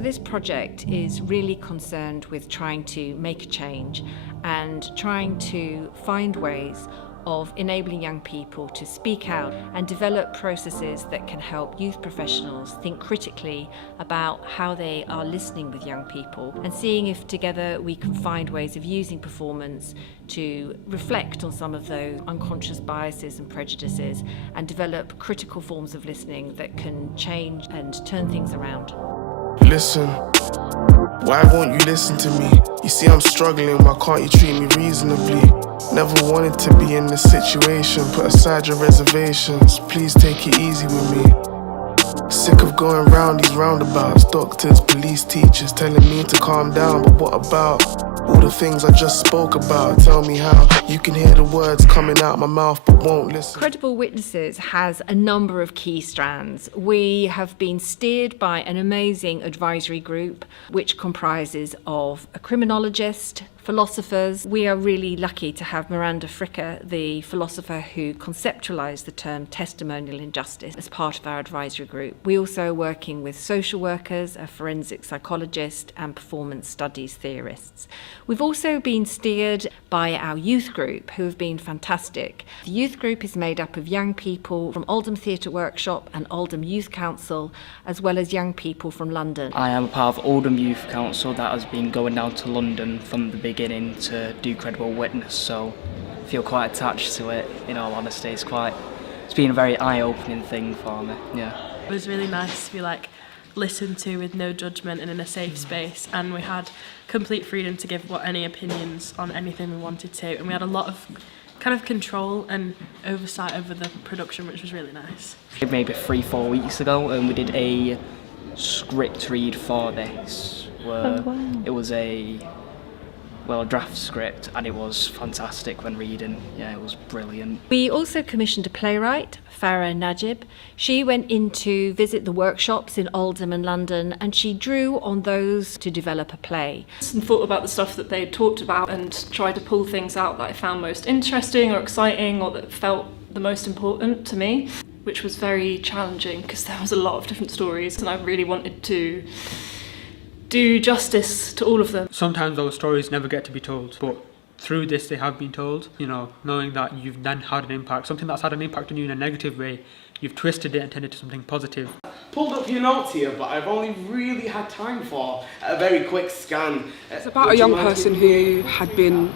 This project is really concerned with trying to make a change and trying to find ways of enabling young people to speak out and develop processes that can help youth professionals think critically about how they are listening with young people and seeing if together we can find ways of using performance to reflect on some of those unconscious biases and prejudices and develop critical forms of listening that can change and turn things around. Listen, why won't you listen to me? You see I'm struggling, why can't you treat me reasonably? Never wanted to be in this situation, put aside your reservations, please take it easy with me. Sick of going round these roundabouts, doctors, police, teachers telling me to calm down, but what about all the things I just spoke about? Tell me how you can hear the words coming out my mouth but won't listen. Credible Witnesses has a number of key strands. We have been steered by an amazing advisory group which comprises of a criminologist, philosophers. We are really lucky to have Miranda Fricker, the philosopher who conceptualised the term testimonial injustice, as part of our advisory group. We also are working with social workers, a forensic psychologist and performance studies theorists. We've also been steered by our youth group, who have been fantastic. The youth group is made up of young people from Oldham Theatre Workshop and Oldham Youth Council, as well as young people from London. I am a part of Oldham Youth Council that has been going down to London from the beginning to do Credible Witness, so I feel quite attached to it, in all honesty. It's been a very eye-opening thing for me, yeah. It was really nice to be listened to with no judgment and in a safe space, and we had complete freedom to give any opinions on anything we wanted to, and we had a lot of kind of control and oversight over the production, which was really nice. Maybe 3-4 weeks ago, we did a script read for this, where it was a draft script, and it was fantastic when reading. Yeah, it was brilliant. We also commissioned a playwright, Farah Najib. She went in to visit the workshops in Oldham and London, and she drew on those to develop a play. And thought about the stuff that they had talked about and tried to pull things out that I found most interesting or exciting or that felt the most important to me, which was very challenging because there was a lot of different stories and I really wanted to do justice to all of them. Sometimes those stories never get to be told, but through this they have been told. You know, knowing that you've then had an impact, something that's had an impact on you in a negative way, you've twisted it and turned it to something positive. Pulled up your notes here, but I've only really had time for a very quick scan. It's about a young person who had been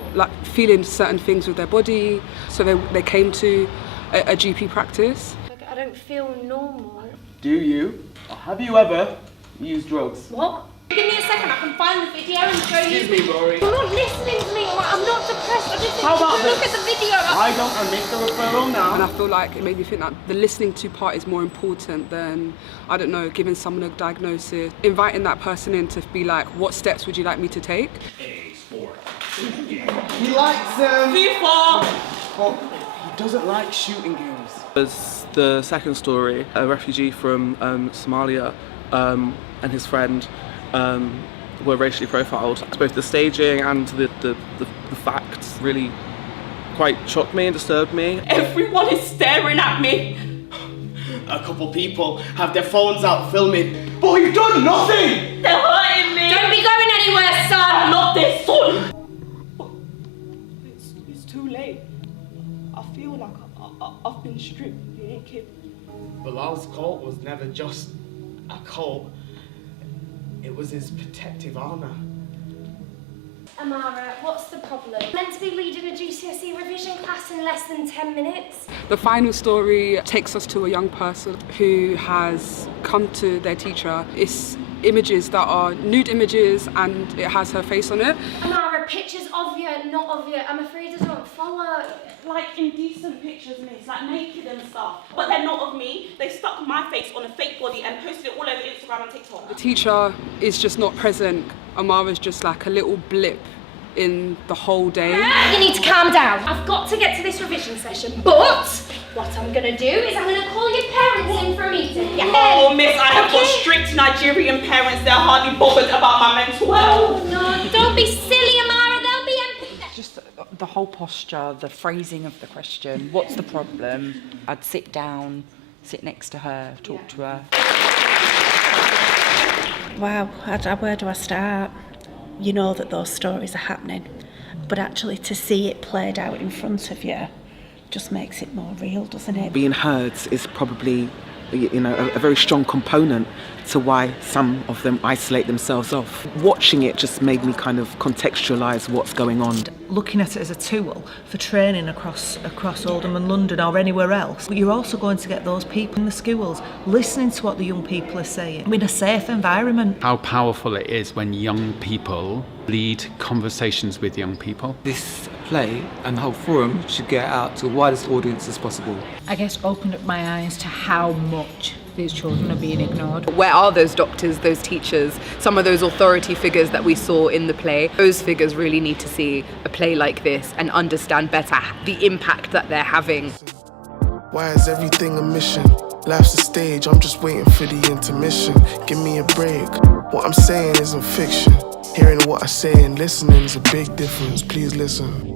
feeling certain things with their body, so they came to a GP practice. I don't feel normal. Do you? Or have you ever used drugs? What? Give me a second, I can find the video and show you. Excuse me, Rory. You're not listening to me, I'm not depressed. I just How about look at the video. Why don't I make the referral now? And I feel like it made me think that the listening to part is more important than, I don't know, giving someone a diagnosis. Inviting that person in to be like, what steps would you like me to take? A sport. He likes FIFA! But he doesn't like shooting games. There's the second story, a refugee from Somalia and his friend were racially profiled. Both the staging and the facts really quite shocked me and disturbed me. Everyone is staring at me. A couple people have their phones out filming, but you've done nothing! They're hurting me! Don't be going anywhere, son! Not this son! It's too late. I feel like I've been stripped naked. Bilal's cult was never just a cult. It was his protective armour. Amara, what's the problem? Meant to be leading a GCSE revision class in less than 10 minutes. The final story takes us to a young person who has come to their teacher. It's images that are nude images and it has her face on it. Amara, pictures of you, not of you. I'm afraid I don't follow. Like indecent pictures, miss, like naked and stuff. But they're not of me. They stuck my face on a fake body and posted it all over Instagram and TikTok. The teacher is just not present. Amara's just like a little blip in the whole day. You need to calm down. I've got to get to this revision session, but what I'm going to do is I'm going to call your parents in for a meeting. Yeah. Oh, miss, I have got strict Nigerian parents. They're hardly bothered about my mental health. Oh, no, don't be silly, Amara. They'll be Just the whole posture, the phrasing of the question, what's the problem? I'd sit down, sit next to her, talk to her. Wow, where do I start? You know that those stories are happening, but actually to see it played out in front of you just makes it more real, doesn't it? Being heard is probably, a very strong component to why some of them isolate themselves off. Watching it just made me kind of contextualise what's going on. Looking at it as a tool for training across Oldham and London or anywhere else, but you're also going to get those people in the schools listening to what the young people are saying in a safe environment. How powerful it is when young people lead conversations with young people. This play and the whole forum should get out to the widest audience as possible. I guess opened up my eyes to how much these children are being ignored. Where are those doctors, those teachers, some of those authority figures that we saw in the play? Those figures really need to see a play like this and understand better the impact that they're having. Why is everything a mission? Life's a stage, I'm just waiting for the intermission. Give me a break, what I'm saying isn't fiction. Hearing what I say and listening is a big difference, please listen.